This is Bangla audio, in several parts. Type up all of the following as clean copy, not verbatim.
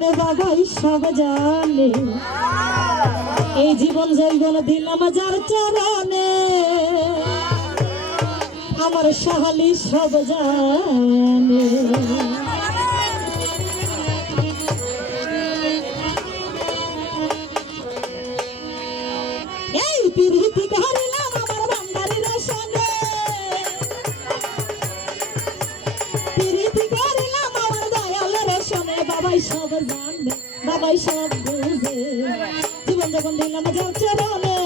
জানে বাবাই সব জানে এই জীবন জৈবন দিলাম যার চরণে আমার সহালি সব জানে এই প্রীতি করিলাম আমার বান্দারির সঙ্গে প্রীতি করিলাম আমার দয়ালের সঙ্গে বাবাই সব জানে বাবাই সব বুঝে জীবন যখন দিলাম যার চরণে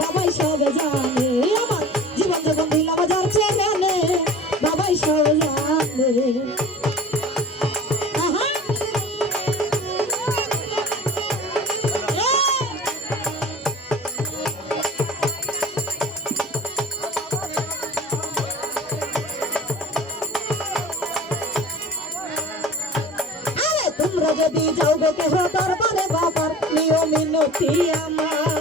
বাবাই সব জানে আমার জীবন যখন দিলাম যার চরণে বাবাই সব জানে তোমরা যদি যাও গো কেহ দরবারে বাবার নিয়ম মিনতি আমার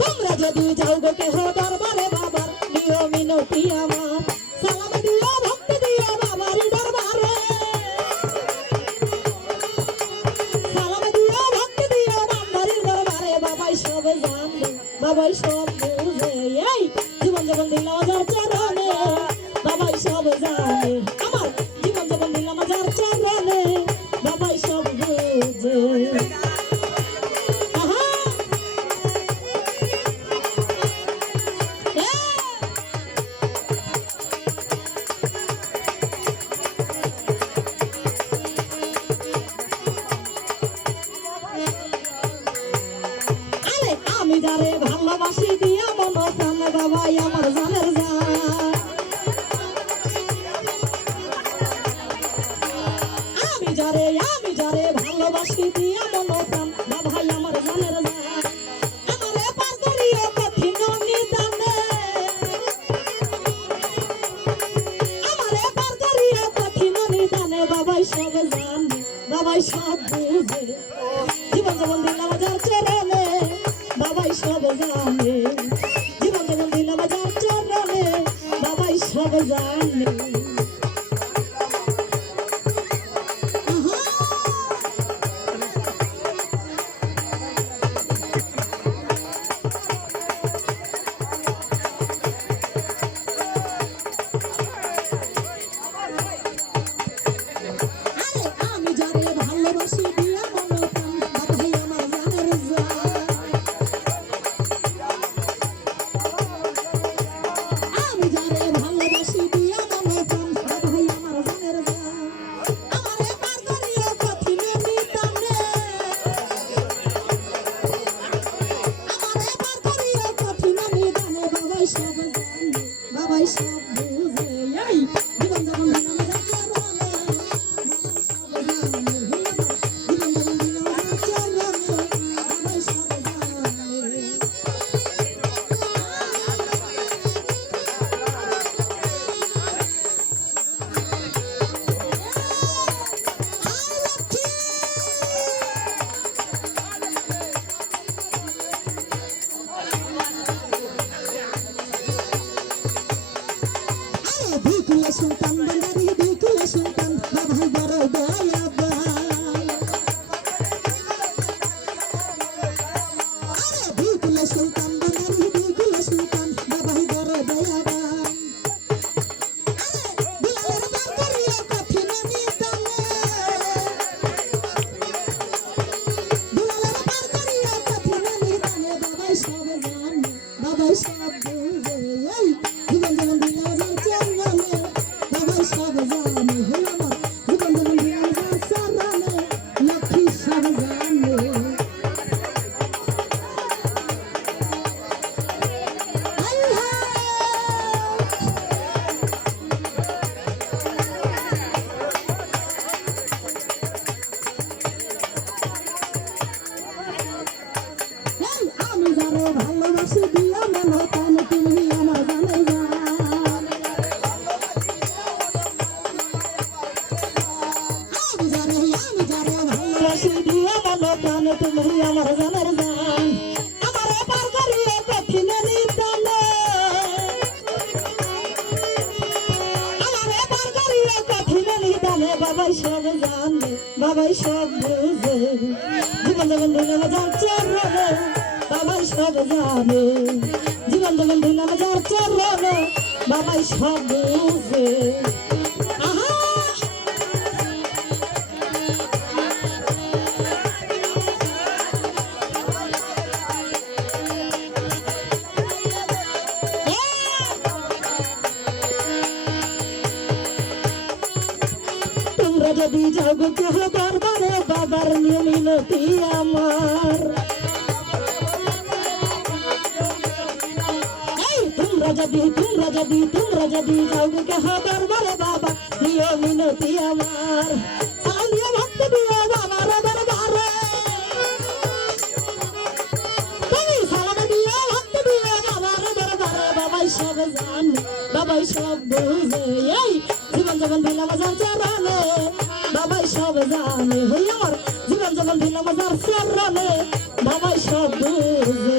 তোমরা যদি যাও গো কেহ দরবারে বাবার নিয়ম মিনতি আমার সালাম দিও ভক্তি দিও বাবার দরবারে সালাম দিও ভক্তি দিও বাবার দরবারে বাবাই সব জানে বাবাই সব বুঝে এই জীবন জীবন দিলাম যার চরণে বাবাই সব জানে আমার জীবন জীবন দিলাম যার চরণে বাবাই সব বুঝে আরে আমি যারে ভালোবাসি দিয়া মন প্রাণ বাবাই আমার জানের জান আমি যারে ভালোবাসি দিয়া মন প্রাণ বাবাই আমার জানের জান আমারে পার করিও কঠিন নিদানে আমারে পার করিও কঠিন নিদানে বাবাই সব জানে বাবাই সব বুঝে জীবন জীবন দিলাম যার চরণে বাবাই সব জানে জীবন জীবন দিলাম যার চরণে বাবাই সব জানে আমি যারে ভালোবাসি দিয়া মন প্রাণ বাবাই আমার জানের জান আমি যারে ভালোবাসি দিয়া মন প্রাণ বাবাই আমার জানের জান আমারে পার করিও কঠিন নিদানে আমারে পার করিও কঠিন নিদানে বাবাই সব জানে বাবাই সব বুঝে এই জীবন যখন দিলাম যার চরণে সুলতান বান্দারি বিকুল সুলতান বাবাই বড় দয়াবান আরে বিকুল সুলতান বান্দারি বিকুল সুলতান বাবাই বড় দয়াবান আরে বিলালের বার করিও কঠিন নিদানে বিলালের বার করিও কঠিন নিদানে বাবাই সব জানে বাবাই সব বুঝে এই জীবন জীবন দিলাম যার চরণে বাবাই সব জানে আমার জীবন জীবন দিলাম যার চরণে লক্ষ্মী সব জানে আমি যারে ভালোবাসি দিয়া মন প্রাণ তুমি আমার জানের জান আমি যারে ভালোবাসি দিয়া মন প্রাণ তুমি আমার জানের জান আমারে পার করিও কঠিন নিদানে আমারে পার করিও বাবাই সব জানে বাবাই সব বুঝে জীবন যখন দিলাম যার চরণে বাবাই সব জানে জীবন যখন দিলাম যার চরণে বাবাই সব বুঝে আহা তোমরা যদি যাও গো কেহ দরবারে বাবার নিয়ে মিনতি আমার তোমরা যদি যাও গো কেহ দরবারে বাবা নিয়ে মিনতি আমার সালাম দিয়ে ভক্ত দিও বাবার দরবারে তুমি সালাম দিয়ে ভক্ত দিও বাবার দরবারে বাবাই সব জানে বাবাই সব বুঝে এই জীবন যখন দিলাম যার চরণে বাবাই সব জানে হই আমার জীবন যখন দিলাম যার চরণে বাবাই সব বুঝে